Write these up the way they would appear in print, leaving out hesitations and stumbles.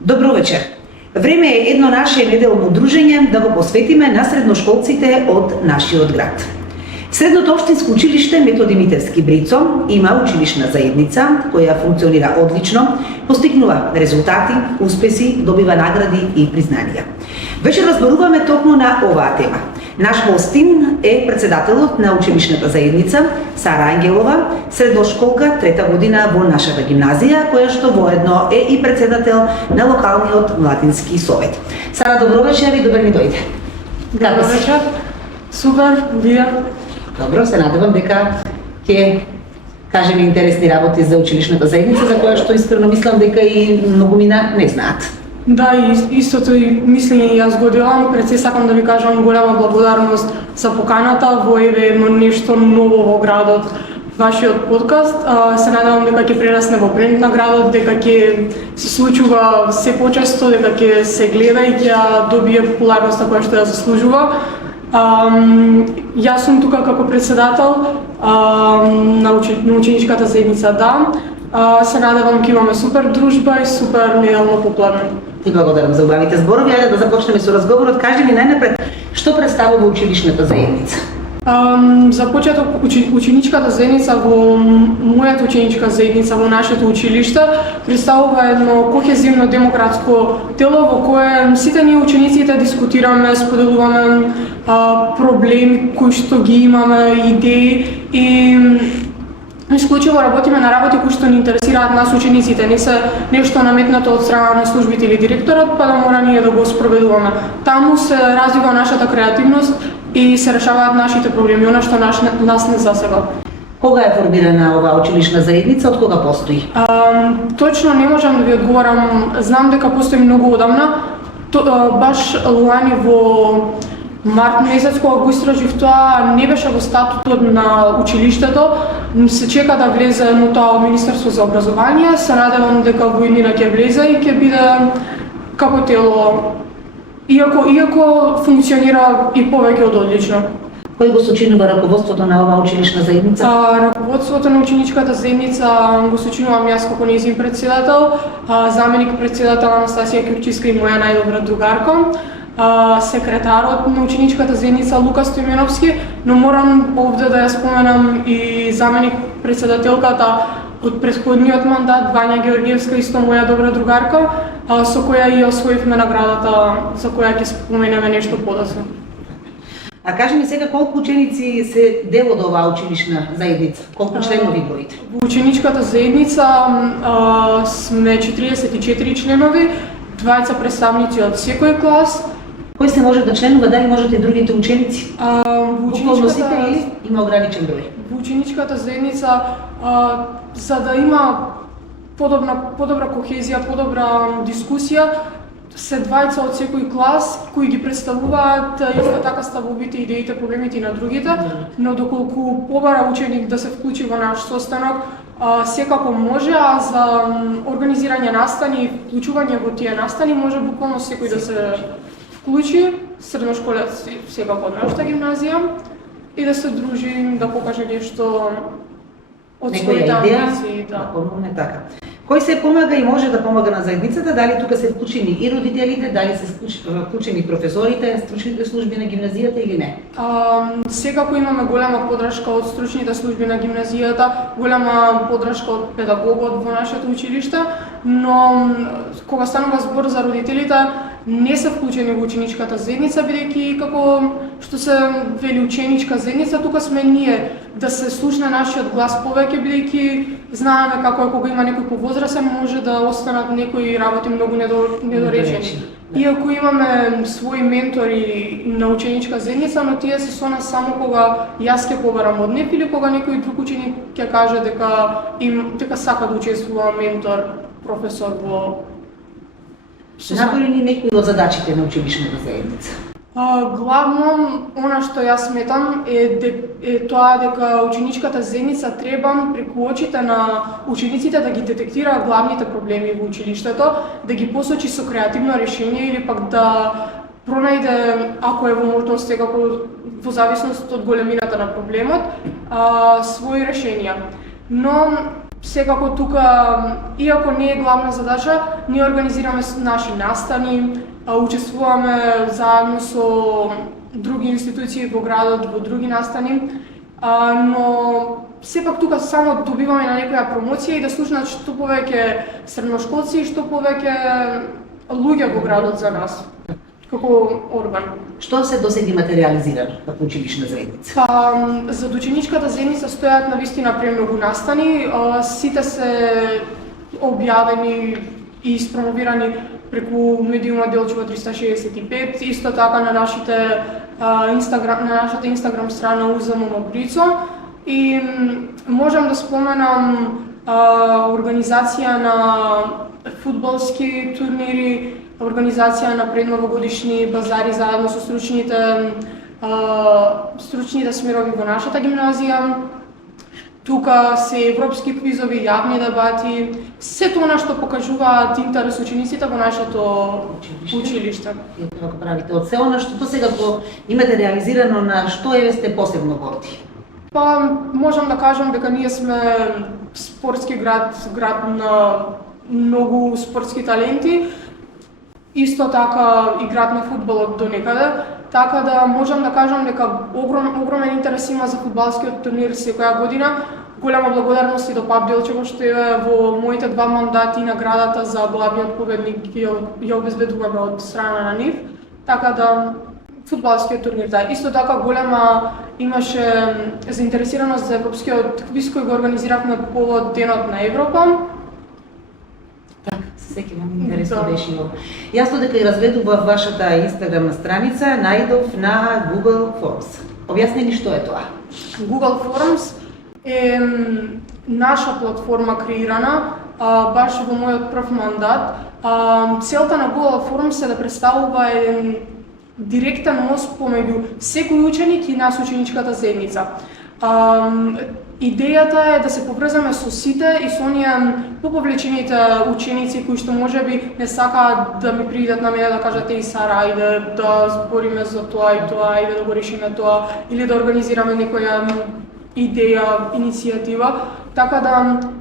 Добро вечер. Време е едно наше неделно дружење да го посветиме на средношколците од нашиот град. Средното општинско училиште Методи Митевски Брицо има училишна заедница која функционира одлично, постигнува резултати, успеси, добива награди и признанија. Вечер разборуваме токму на оваа тема. Наш гостин е председателот на училишната заедница Сара Ангелова, средношколка трета година во нашата гимназија, која што воедно е и председател на локалниот младински совет. Сара, добро вечер и добро ми дојде. Добро вечер. Супер, вие? Добро, се надевам дека ќе кажеме интересни работи за училишната заедница, за која што искрено мислам дека и многумина не знаат. Да, и истото и мислење и јас го делам. Пред се сакам да ви кажам голема благодарност за поканата во едно нешто ново во градот, вашиот подкаст. Се надевам дека ќе прерасне во бренд на градот, дека ќе се случува се почесто, дека ќе се гледа и ќе добие популярноста која што ја заслужува. Јас сум тука како председател на ученичката заедница ДАМ. Се надевам ќе имаме супер дружба и супер неделно попладне. И благодарам за убавите зборови. Ајде да започнеме со разговорот. Кажи ми најнапред, што представува училишната заедница? За почеток, ученичката заедница во мојата ученичка заедница во нашето училиште представува едно кохезивно демократско тело во кое сите ние учениците дискутираме, споделуваме проблеми кои што ги имаме, идеи и исклучиво работиме на работи кои што ни интересираат нас учениците, не се нешто наметнато од страна на службите или директорот, па да мора ние да го спроведуваме. Таму се развива нашата креативност и се решаваат нашите проблеми, она што нас не засега. Кога е формирана оваа училишна заедница, од кога постои? Точно не можам да ви одговорам, знам дека постои многу одамна. Баш лани во март месец, кога го истражив тоа, не беше во статутот на училиштето, се чека да влезе но тоа од Министерство за образование, се надевам дека во иднина ќе влезе и ќе биде како тело, иако функционира и повеќе од одлично. Кој го сочинува раководството на оваа училишна заедница? Раководството на ученичката заедница го сочинувам јас како нејзин председател, заменик председател Анастасија Кјурчиска и моја најдобра другарка, секретарот на ученичката заедница Лука Стојменовски, но морам овде да ја споменам и заменик председателката од претходниот мандат Вања Георгиевска, исто моја добра другарка, со која и освоивме наградата, за која ќе споменеме нешто подоцна. А кажи ми сега колку ученици се дел од оваа училишна заедница? Колку членови броите? Во ученичката заедница сме 44 членови, двајца представници од секој клас. Кој се може да членува, дали можат и другите ученици? Во ученичката или има ограничен број? Во ученичката заедница, за да има подобра кохезија, подобра дискусија, се двајца од секој клас кои ги представуваат исто така ставовите, идеите, проблемите и на другите, но доколку побара ученик да се вклучи во наш состанок, секако може, а за организирање настани и вклучување во тие настани може буквално секој да се вклучи, средношколец секако од нашата гимназија, и да се дружи, да покаже нешто од своите амбиции. Така. Кој се помага и може да помага на заедницата, дали тука се вклучени и родителите, дали се вклучени професорите, стручните служби на гимназијата или не? Секако имаме голема подршка од стручните служби на гимназијата, голема подршка од педагогот во нашето училиште, но кога станува збор за родителите, не се вклучени во ученичката заедница, бидејќи како што се вели ученичка заедница, тука сме ние да се слушне нашиот глас повеќе, бидејќи знаеме како е кога има некој повозрасен, може да останат некои работи многу недоречени. Иако имаме своји ментори на ученичка заедница, но тие се со нас само кога јас ќе побарам од нив или кога некој друг ученик ќе каже дека сака да учествува ментор, професор во Направи ли некои од задачите на училишната заедница? Главно, она што јас сметам е тоа дека ученичката заедница треба преку очите на учениците да ги детектира главните проблеми во училиштето, да ги посочи со креативно решение или пак да пронајде, ако е во можност, како во зависност од големината на проблемот, своји решенија. Но секако тука, иако не е главна задача, ние организираме наши настани, учествуваме заедно со други институции во градот, во други настани, но сепак тука само добиваме на некоја промоција и да слушнат што повеќе средношколци и што повеќе луѓе во градот за нас, како орган. Што се досега имате реализирано како училишна заедница? Па, за ученичката заедница стојат навистина премногу настани, сите се објавени и испромовирани преку медиума Делчево 365, исто така на нашата Инстаграм страна УЗММ Брицо, и можам да споменам организација на фудбалски турнири, организација на предновогодишни базари заедно со стручните смерови во нашата гимназија. Тука се европски квизови, јавни дебати, сето она што покажуваат интерес учениците во нашето училиште. Како правите од се она што досега го имате реализирано, на што сте посебно горди? Па, можам да кажам дека ние сме спортски град на многу спортски таленти, исто така и град на фудбалот до некаде, така да можам да кажам дека огромен интерес има за фудбалскиот турнир секоја година. Голема благодарност и до ПАП Делчево што во моите 2 мандати наградата за главниот победник ја обезбедуваме од страна на нив, така да фудбалскиот турнир, да. Исто така голема имаше заинтересираност за европскиот квиз кој го организиравме повод Денот на Европа. Так, се сеќавам, интересно беше и ово. Јасно дека ја разгледував вашата Инстаграм страница, најдов на Google Forms. Објасни ни што е тоа? Google Forms е наша платформа креирана баш во мојот прв мандат. Целта на Google Forms е да представува еден директен мост помеѓу секој ученик и нас ученичката заедница. Идејата е да се поврзаме со сите и со оние поповлечените ученици кои што можеби не сакаат да ми придат на мене да кажат еј Сара, ајде да збориме за тоа и тоа, ајде да го решиме тоа, или да организираме некоја идеја, иницијатива. Така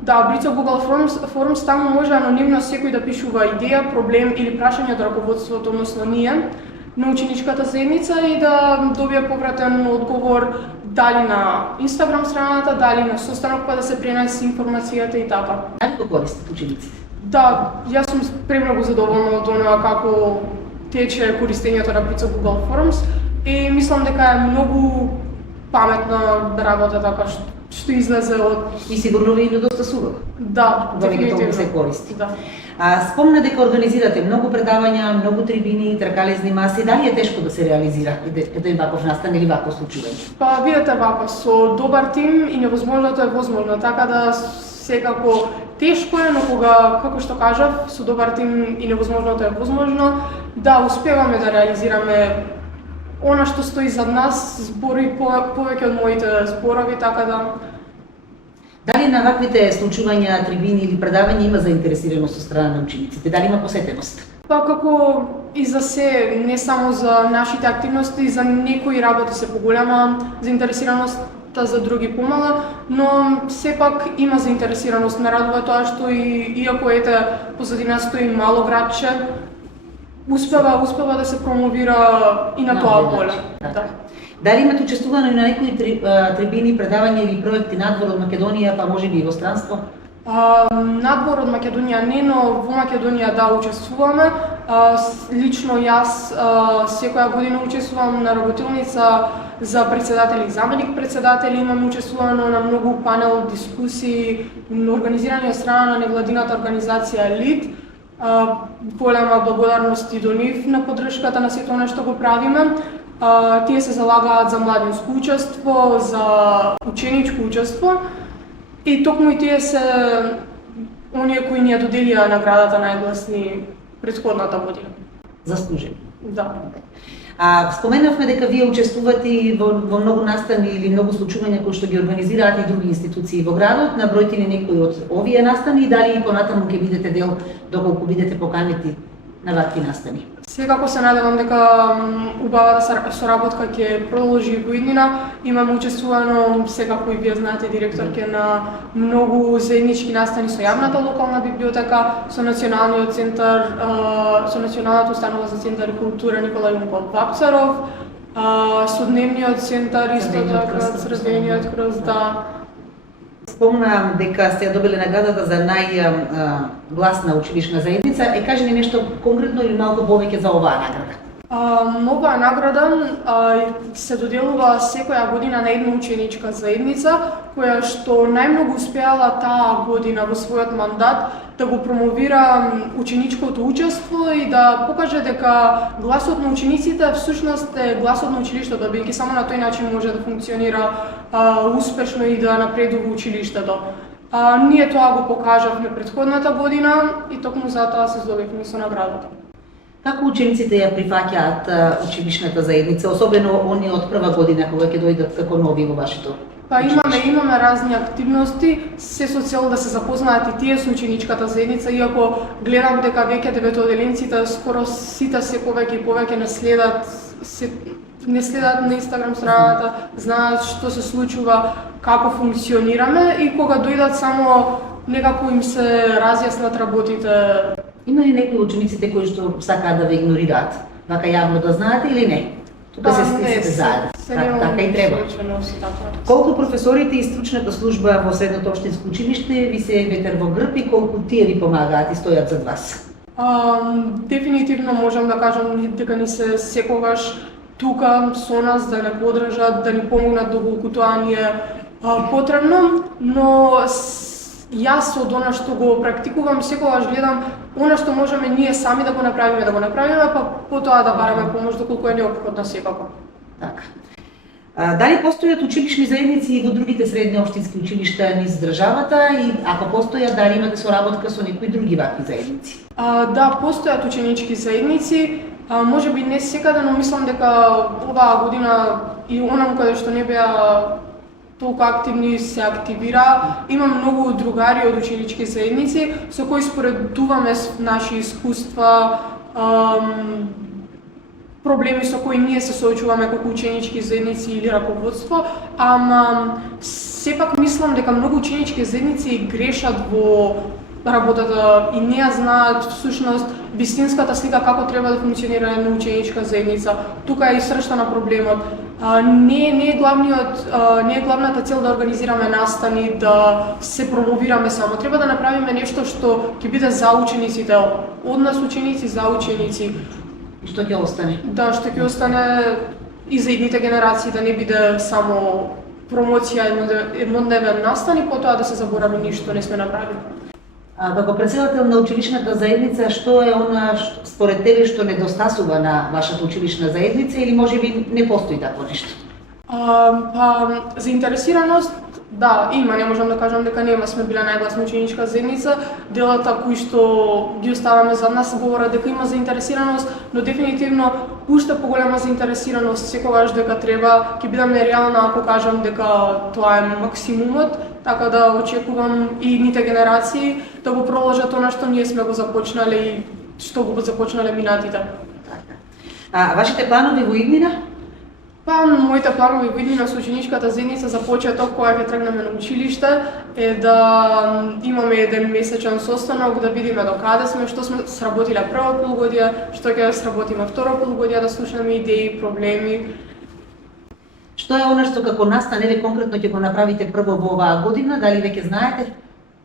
да, Брицо Google Forms, таму може анонимно секој да пишува идеја, проблем или прашање до раководството, односно ние, на ученичката заедница, и да добие повратен одговор дали на Инстаграм страната, дали на состанок, па да се пренесе информацијата и така. Дали го користат учениците? Да, јас сум премногу задоволна од она како тече користењето на Брицо Google Forms и мислам дека е многу паметна работа така што излезе од... И сигурно ви е доста сувак. Да, дефинитивно се користи. Да. Спомна дека организирате многу предавања, многу трибини, тркалезни маси. Дали е тешко да се реализира еден ваков настан или вакво случување? Па видете вака, со добар тим и невозможното е возможно, така да секако тешко е, но кога, како што кажав, со добар тим и невозможното е возможно, да успеваме да реализираме она што стои зад нас, збори повеќе од моите зборови, така да... Дали на ваквите случувања, трибини или предавања има заинтересираност од страна на учениците? Дали има посетеност? Па како и за се, не само за нашите активности, за некои работи се поголема заинтересираноста, за други помала, но сепак има заинтересираност. Ме радува тоа што иако позади нас стои мало градче, успева да се промовира и на тоа поле. Да. Дали имате учествувано и на некои трибини, предавања или проекти надвор од Македонија, па може би и во странство? Надвор од Македонија не, но во Македонија да учествуваме. Лично јас секоја година учествувам на работилница за председатели и заменик председатели. Имам учествувано на многу панел дискусии, организирани од страна на невладината организација ЛИД. Голема благодарност и до нив на поддршката на сето нешто го правиме. Тие се залагаат за младинско учество, за ученичко учество и токму и тие се оние кои ни ја доделија наградата најгласни претходната година. Заслужени. Да. Споменавме дека вие учествувате во многу настани или многу случувања кои што ги организираат и други институции во градот. Набројте ли некои од овие настани и дали и понатаму ќе бидете дел доколку бидете поканети на вакви настани? Секако се надевам дека убавата соработка ќе продолжи во иднина. Имаме учествувано, секако и вие знаете, директорке на многу заеднички настани со јавната локална библиотека, со Националниот центар, со Националната установа за центар и култура Никола Јунков Вапцаров, со Дневниот центар, исто така, Црвениот крст, да. Спомнам дека сте ја добиле наградата за најгласна училишна заедница. Кажи ни нешто конкретно или малку повеќе за оваа награда? Оваа награда се доделува секоја година на една ученичка заедница, која што најмногу успеала таа година во својот мандат да го промовира ученичкото учество и да покаже дека гласот на учениците всушност е гласот на училиштето, бидејќи само на тој начин може да функционира успешно и да напредува училиштето. Ние тоа го покажавме претходната година и токму затоа се здобивме со наградата. Како учениците ја прифаќаат училишната заедница, особено оние од прва година кога ќе дојдат како нови во вашето? Имаме разни активности, се со цел да се запознаат и тие со ученичката заедница, иако гледам дека веќе деветоделенците скоро сите се повеќе и повеќе не следат на Инстаграм страната, знаат што се случува, како функционираме и кога дојдат само некако им се разјаснат работите. Има ли некои учениците кои што сакаат да ве игнорираат? Вака јавно да знаете или не? Тука се сте заедно. Така и треба. Колку професорите и стручната служба во средното општинско училиште ви се ветер во грб и колку тие ви помагаат и стојат зад вас? Дефинитивно можам да кажам дека ни се секогаш тука со нас да не поддржат, да ни помогнат доколку тоа ни е потребно, но јас од она што го практикувам секогаш гледам она што можеме ние сами да го направиме, па потоа да бараме помош доколку е неопходна секако. Така. Дали постојат училишни заедници и во другите средни општински училишта низ државата и ако постојат, дали имате соработка со некои други вакви заедници? Да, постојат ученички заедници, можеби не секаде, но мислам дека оваа година и онам каде што не беа толку активни се активира. Имам многу другари од ученички заедници со кои споредуваме наши искуства, проблеми со кои ние се соочуваме како ученички заедници или раководство, ама сепак мислам дека многу ученички заедници грешат во работата и не ја знаат всушност вистинската слика како треба да функционира една ученичка заедница. Тука е и сршта на проблемот. Не е главната цел да организираме настани, да се промовираме само. Треба да направиме нешто што ќе биде за учениците, од нас ученици за ученици. И што ќе остане? Да, што ќе остане и за идните генерации, да не биде само промоција еднодневен настани, потоа да се заборави ништо не сме направили. Како председател на училишната заедница, што е она според тебе што недостасува на вашата училишна заедница или можеби не постои такво нешто? Заинтересираност, да, има, не можам да кажам дека нема, сме биле најгласна ученичка заедница, делата кои што ги оставаме за нас говорат дека има заинтересираност, но дефинитивно уште поголема заинтересираност секогаш дека треба, ќе бидам нереална ако кажам дека тоа е максимумот, така да очекувам и идните генерации да го продолжат она што ние сме го започнале и што го започнале минатите. Вашите планови во иднина? Моите планови во иднина со ученичката заедница за почеток кога ќе тргнеме на училиште е да имаме еден месечен состанок, да видиме до каде сме, што сме сработиле прво полугодие, што ќе сработиме второ полугодие, да слушнеме идеи, проблеми. Што е она што како настан, еве конкретно ќе го направите прво во оваа година, дали веќе знаете?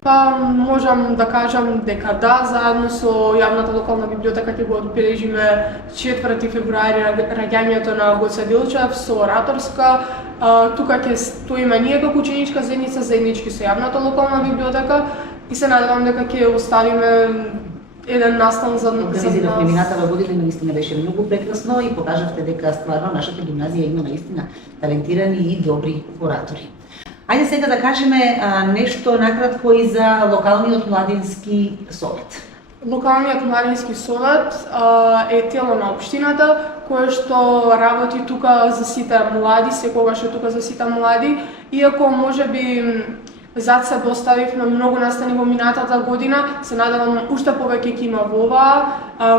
Можам да кажам дека да, заедно со јавната локална библиотека ќе го одбележиме 4 февруари раѓањето на Гоце Делчев со ораторска. Тука ќе стоиме ние како ученичка заедница, заеднички со јавната локална библиотека и се надевам дека ќе оставиме еден настан за нас. Организиравме минатава година, наистина беше многу прекрасно и покажавте дека стварно нашата гимназија има наистина талентирани и добри оратори. Ајде сега да кажеме нешто накратко и за локалниот младински совет. Локалниот младински совет е тело на општината кое што работи тука за сите млади, секогаш е тука за сите млади, иако можеби зад себе оставив на многу настани во минатата година, се надевам уште повеќе ќе има во оваа.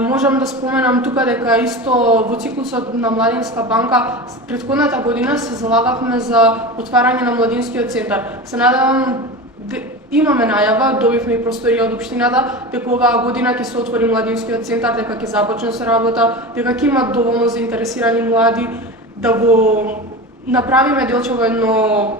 Можам да споменам тука дека исто во циклусот на Младинска банка претходната година се залагавме за отварање на младинскиот центар. Се надевам имаме најава, добивме и просторија од општината, дека оваа година ќе се отвори младинскиот центар, дека ќе започне со работа, дека ќе имат доволно заинтересирани млади да го направиме Делчево едно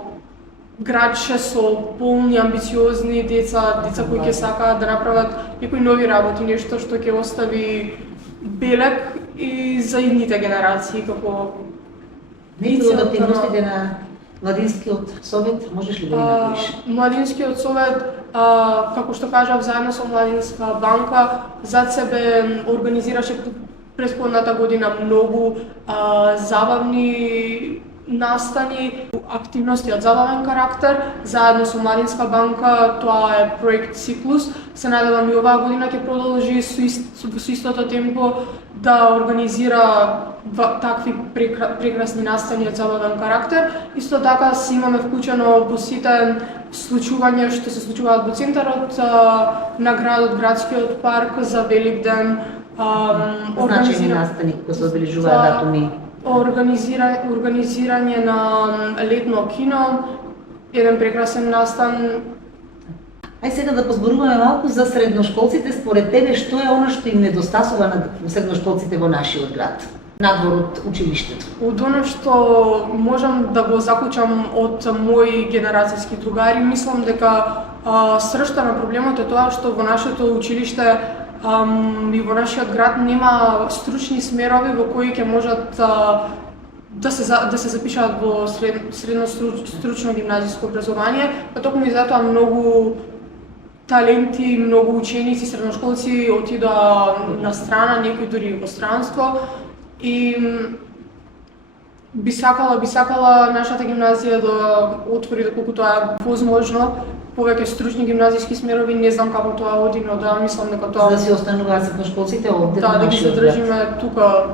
градче со полни амбициозни деца кои ќе сакаат да направат некои нови работи, нешто што ќе остави белег и за идните генерации како некои од активностите на Младинскиот совет, можеш ли да ги напишеш? Младинскиот совет, како што кажав, заедно со Младинска банка, зад себе организираше претходната година многу забавни настани, активности од забавен карактер, заедно со Младинска банка, тоа е проект Циклус. Се надевам и оваа година ќе продолжи со истото темпо да организира такви прекрасни настани од забавен карактер. Исто така си имаме вклучено во сите случувања што се случуваат во центарот на градот, градскиот парк за Великден. Значени настани кои се одбележуваат датуми. Организирање на летно кино, еден прекрасен настан. Ај сега да позборуваме малку за средношколците. Според тебе, што е она што им недостасува на средношколците во нашиот град, надвор од училиштето? Од она што можам да го заклучам од мои генерацијски другари, мислам дека сршта на проблемот е тоа што во нашето училиште и во нашиот град нема стручни смерови во кои ќе можат да се запишаат во средно стручно гимназиско образование, па токму и затоа многу таленти, многу ученици, средношколци отидоа на страна, некои дури во странство, и би сакала нашата гимназија да отвори доколку тоа е возможно повеќе стручни гимназиски смерови. Не знам како тоа оди, но да мислам дека тоа За да си остануваат средношколците овде во да ги нашиот град. задржиме тука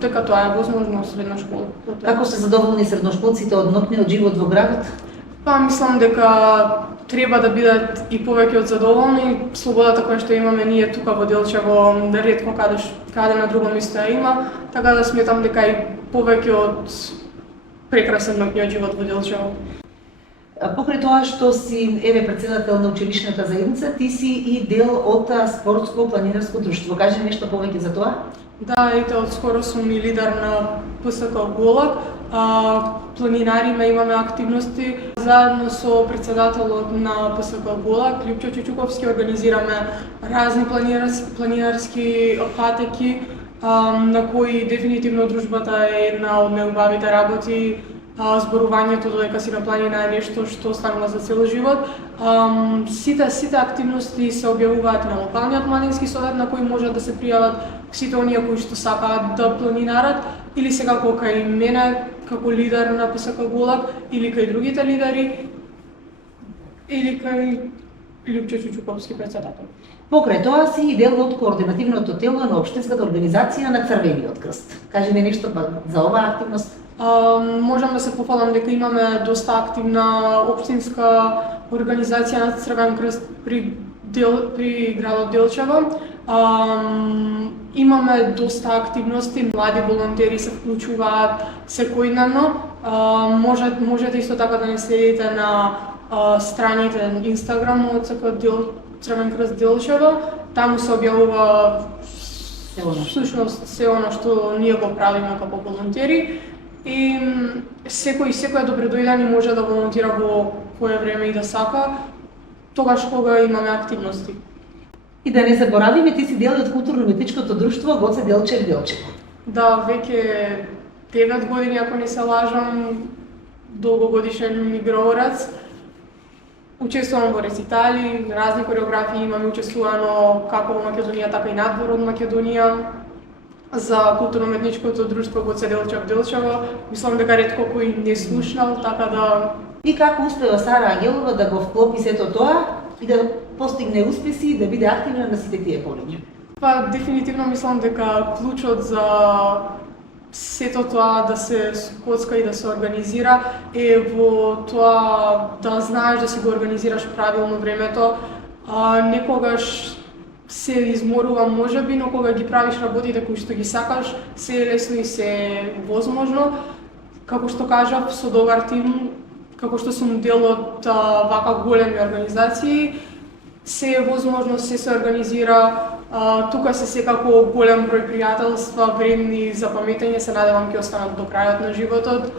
дека тоа е возможно средна школа. Како се задоволни средношколците од ноќниот живот во градот? Па мислам дека треба да бидат и повеќе од задоволни. Слободата која што имаме ние тука во Делчево, ретко каде на друго место ја има, така да сметам дека и повеќе од прекрасен ноќниот живот во Делчево. Покрај тоа што си председател на училишната заедница, ти си и дел од спортско планинарско друштво. Кажи нешто повеќе за тоа? Да, ете, одскоро сум и лидер на ПСК Голак. Планинариме имаме активности. Заедно со председателот на ПСК Голак, Лјупчо Чучуковски, организираме разни планинарски патеки, на кои дефинитивно дружбата е една од најубавите работи. Зборувањето додека си на планина е нешто што останува за цел живот. Сите активности се објавуваат на локалниот младински совет, на кој можат да се пријават сите оние кои што сакаат да планинарат, или сега кај мене како лидер на ПСК Голак, или кај другите лидери, или кај Лјупчо Чучуковски председател. Покрај тоа си и дел од координативното тело на општинската организација на Црвениот крст. Кажи ми нешто за оваа активност. Можам да се пофалам дека имаме доста активна општинска организација на Црвен крст при градот Делчево. Имаме доста активности, млади волонтери се вклучуваат секојдневно. Можете исто така да не следите на страните на Инстаграм од Црвен крст Делчево. Таму се објавува всушност се она што ние го правиме како волонтери. И секој е добредојден и може да волонтира во кое време и да сака, тогаш кога имаме активности. И да не заборавиме, ти си дел од културно-уметничкото друштво Гоце Делчев Делчево. Да, веќе 9 години, ако не се лажам, долгогодишен играорец. Учествувам во рецитали, разни кореографии имаме учествувано како во Македонија, така и надвор од Македонија. За културно-уметничкото друштво Гоце Делчев Делчево, мислам дека ретко кој не слушнал, така да... И како успева Сара Ангелова да го вклопи сето тоа и да постигне успеси и да биде активна на сите тие полиња? Па, дефинитивно мислам дека клучот за сето тоа да се скоцка и да се организира е во тоа да знаеш да си го организираш правилно времето. Некогаш се изморува можеби, но кога ги правиш работите кои што ги сакаш, се е лесно и се е возможно. Како што кажав, со добар тим, како што сум дел од вака големи организации, се е возможно, се организира. Тука се секако голем број пријателства, вредни за паметење, се надевам ќе останат до крајот на животот.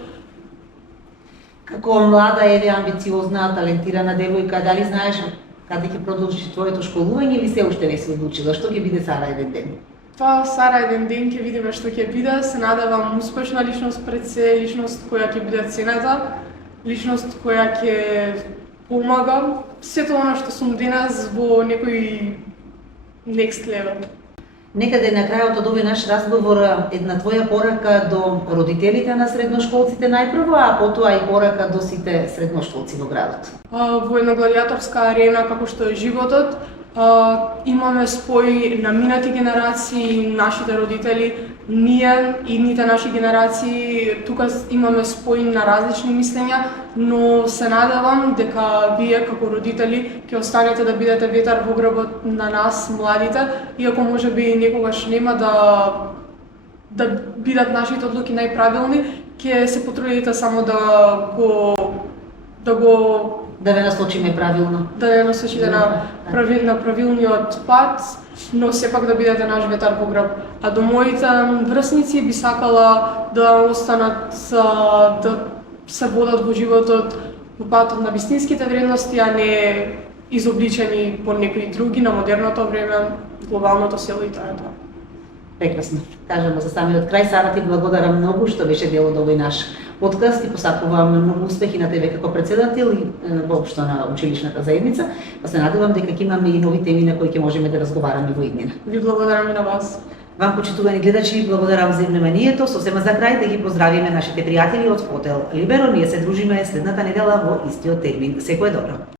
Како млада, еве, амбициозна, талентирана девојка, дали знаеш каде ќе продолжиш твоето школување или се уште не се одлучила? Што ќе биде Сара еден ден? Па, Сара еден ден ќе видиме што ќе биде. Се надевам успешна личност пред се, личност која ќе биде цената, личност која ќе помага. Сето она што сум денес во некој next level. Некаде на крајот од овој наш разговор една твоја порака до родителите на средношколците најпрво, а потоа и порака до сите средношколци во градот. Во една гладиаторска арена како што е животот, имаме спој на минати генерации, нашите родители, ние и идните наши генерации, тука имаме спој на различни мислења, но се надевам дека вие како родители ќе останете да бидете ветар во грбот на нас, младите, иако можеби некогаш нема да бидат нашите одлуки најправилни, ќе се потрудите само Да ве насочиме правилно. Да не насочите на правилниот пат, но сепак да бидете наш ветар во грб. А до моите врсници би сакала да останат да се водат во животот во патот на вистинските вредности, а не изобличени по некои други на модерното време, глобалното село и тоа е тоа. Прекрасно. Кажемо за самиот крај, Сара, ти благодарам многу што беше дел од овој наш подкаст и посакувам многу успехи на тебе како председател и воопшто на училишната заедница. Па се надевам дека ќе имаме и нови теми на кои ќе можеме да разговараме во иднина. Ви благодарам и на вас. Вам, почитувани гледачи, благодарам за вниманието. Сосема за крај да ги поздравиме нашите пријатели од Хотел Либеро. Ние се дружиме следната недела во истиот термин. Секое добро.